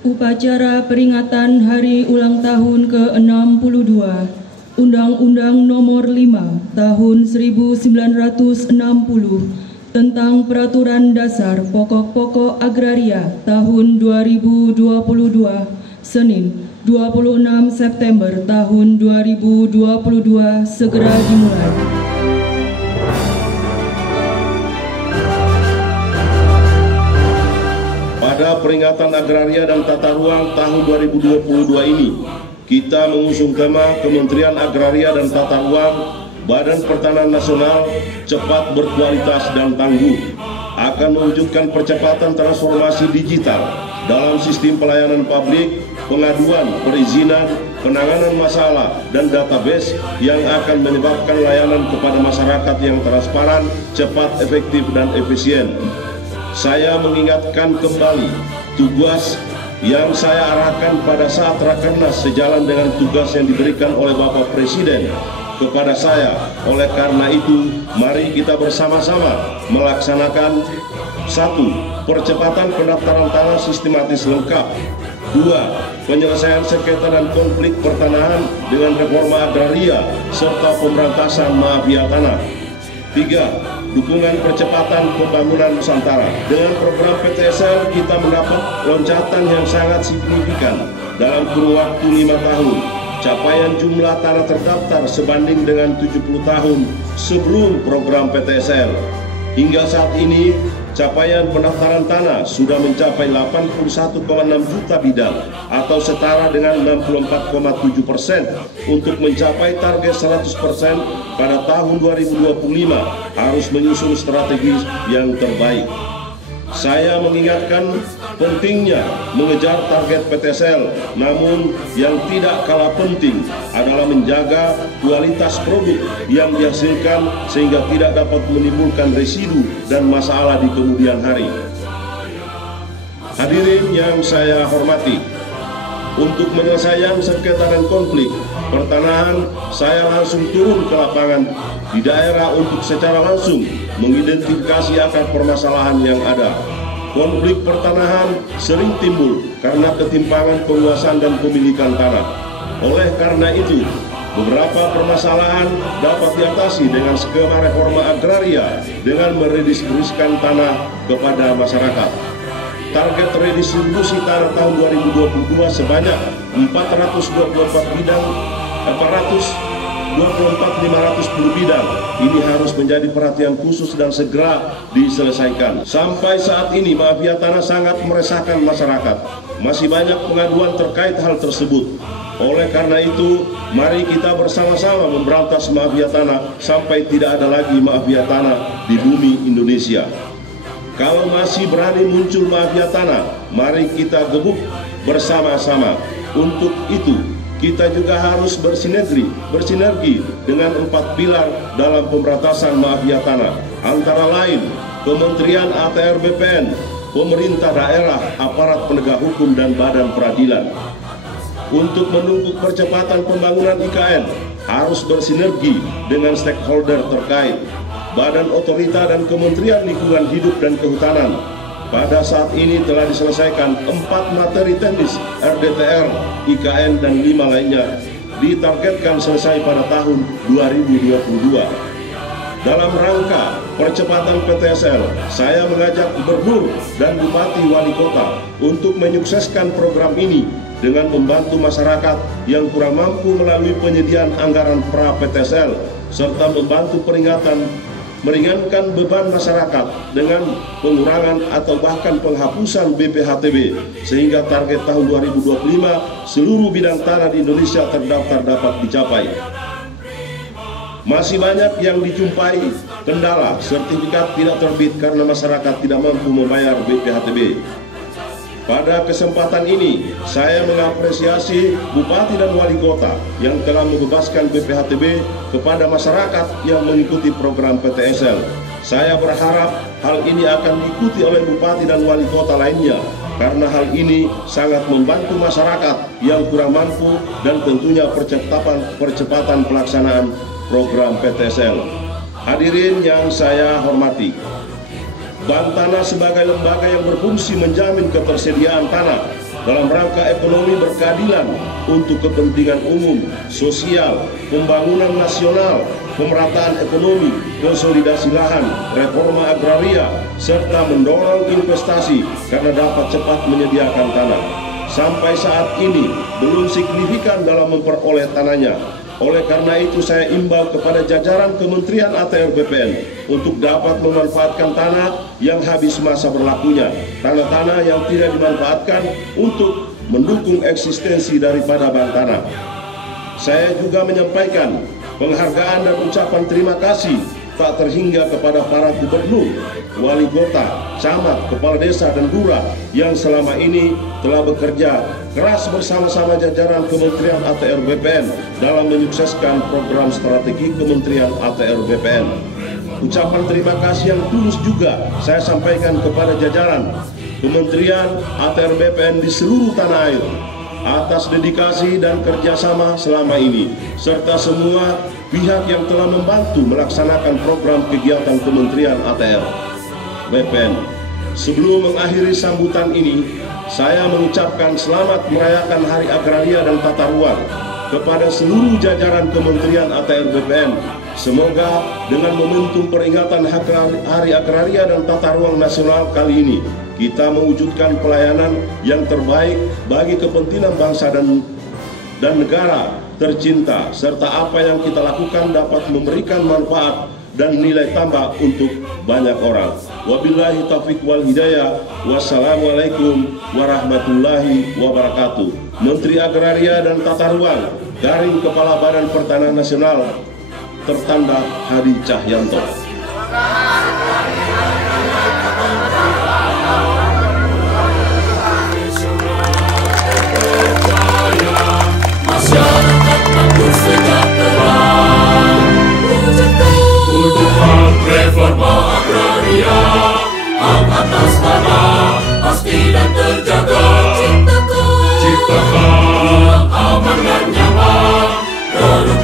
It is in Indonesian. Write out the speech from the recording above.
Upacara peringatan Hari Ulang Tahun ke-62 Undang-Undang Nomor 5 Tahun 1960 tentang Peraturan Dasar Pokok-pokok Agraria tahun 2022, Senin 26 September tahun 2022 segera dimulai. Pada peringatan agraria dan tata ruang tahun 2022 ini, kita mengusung tema Kementerian Agraria dan Tata Ruang, Badan Pertanahan Nasional cepat, berkualitas, dan tangguh, akan mewujudkan percepatan transformasi digital dalam sistem pelayanan publik, pengaduan, perizinan, penanganan masalah, dan database yang akan menyebabkan layanan kepada masyarakat yang transparan, cepat, efektif, dan efisien. Saya mengingatkan kembali tugas yang saya arahkan pada saat Rakernas sejalan dengan tugas yang diberikan oleh Bapak Presiden kepada saya. Oleh karena itu, mari kita bersama-sama melaksanakan 1. Percepatan pendaftaran tanah sistematis lengkap. 2. Penyelesaian sengketa dan konflik pertanahan dengan reforma agraria serta pemberantasan mafia tanah. 3. Dukungan percepatan pembangunan Nusantara. Dengan program PTSL kita mendapat loncatan yang sangat signifikan dalam kurun waktu 5 tahun. Capaian jumlah tanah terdaftar sebanding dengan 70 tahun sebelum program PTSL. Hingga saat ini, capaian pendaftaran tanah sudah mencapai 81,6 juta bidang atau setara dengan 64,7%. Untuk mencapai target 100% pada tahun 2025 harus menyusun strategi yang terbaik. Saya mengingatkan pentingnya mengejar target PTSL, namun yang tidak kalah penting adalah menjaga kualitas produk yang dihasilkan sehingga tidak dapat menimbulkan residu dan masalah di kemudian hari. Hadirin yang saya hormati, untuk menyelesaikan sengketa dan konflik pertanahan, saya langsung turun ke lapangan di daerah untuk secara langsung mengidentifikasi akar permasalahan yang ada. Konflik pertanahan sering timbul karena ketimpangan penguasaan dan pemilikan tanah. Oleh karena itu, beberapa permasalahan dapat diatasi dengan skema reforma agraria dengan meredistribusikan tanah kepada masyarakat. Target redistribusi tanah tahun 2022 sebanyak 424 bidang, 424.510 bidang. Ini harus menjadi perhatian khusus dan segera diselesaikan. Sampai saat ini mafia tanah sangat meresahkan masyarakat. Masih banyak pengaduan terkait hal tersebut. Oleh karena itu, mari kita bersama-sama memberantas mafia tanah sampai tidak ada lagi mafia tanah di bumi Indonesia. Kalau masih berani muncul mafia tanah, mari kita gebuk bersama-sama. Untuk itu, kita juga harus bersinergi dengan 4 pilar dalam pemberantasan mafia tanah, antara lain Kementerian ATR BPN, pemerintah daerah, aparat penegak hukum, dan badan peradilan. Untuk menunggu percepatan pembangunan IKN, harus bersinergi dengan stakeholder terkait, Badan Otorita dan Kementerian Lingkungan Hidup dan Kehutanan. Pada saat ini telah diselesaikan 4 materi teknis RDTR, IKN, dan 5 lainnya. Ditargetkan selesai pada tahun 2022. Dalam rangka percepatan PTSL, saya mengajak gubernur dan bupati wali kota untuk menyukseskan program ini dengan membantu masyarakat yang kurang mampu melalui penyediaan anggaran pra-PTSL, serta membantu meringankan beban masyarakat dengan pengurangan atau bahkan penghapusan BPHTB, sehingga target tahun 2025 seluruh bidang tanah di Indonesia terdaftar dapat dicapai. Masih banyak yang dijumpai kendala, sertifikat tidak terbit karena masyarakat tidak mampu membayar BPHTB. Pada kesempatan ini, saya mengapresiasi Bupati dan Wali Kota yang telah membebaskan BPHTB kepada masyarakat yang mengikuti program PTSL. Saya berharap hal ini akan diikuti oleh Bupati dan Wali Kota lainnya, karena hal ini sangat membantu masyarakat yang kurang mampu dan tentunya percepatan pelaksanaan program PTSL. Hadirin yang saya hormati, Bank Tanah sebagai lembaga yang berfungsi menjamin ketersediaan tanah dalam rangka ekonomi berkeadilan untuk kepentingan umum, sosial, pembangunan nasional, pemerataan ekonomi, konsolidasi lahan, reforma agraria, serta mendorong investasi karena dapat cepat menyediakan tanah. Sampai saat ini belum signifikan dalam memperoleh tanahnya. Oleh karena itu saya imbau kepada jajaran Kementerian ATR BPN untuk dapat memanfaatkan tanah yang habis masa berlakunya, tanah-tanah yang tidak dimanfaatkan untuk mendukung eksistensi daripada bank tanah. Saya juga menyampaikan penghargaan dan ucapan terima kasih tak terhingga kepada para gubernur, wali kota, camat, kepala desa, dan lurah yang selama ini telah bekerja keras bersama-sama jajaran Kementerian ATR BPN dalam menyukseskan program strategi Kementerian ATR BPN. Ucapan terima kasih yang tulus juga saya sampaikan kepada jajaran Kementerian ATR BPN di seluruh tanah air atas dedikasi dan kerjasama selama ini, serta semua pihak yang telah membantu melaksanakan program kegiatan Kementerian ATR BPN. Sebelum mengakhiri sambutan ini, saya mengucapkan selamat merayakan Hari Agraria dan Tata Ruang kepada seluruh jajaran Kementerian ATR BPN. Semoga dengan momentum peringatan Hari Agraria dan Tata Ruang Nasional kali ini, kita mewujudkan pelayanan yang terbaik bagi kepentingan bangsa dan negara tercinta, serta apa yang kita lakukan dapat memberikan manfaat dan nilai tambah untuk banyak orang. Wabillahi taufiq wal hidayah. Wassalamualaikum warahmatullahi wabarakatuh. Menteri Agraria dan Tata Ruang, Garing Kepala Badan Pertanahan Nasional, tertanda Hadi Cahyanto. Masyarakat makmur sejahtera, wujudkan reforma agraria, hak atas tanah pasti dan terjaga. Ciptakan aman dan nyaman, produk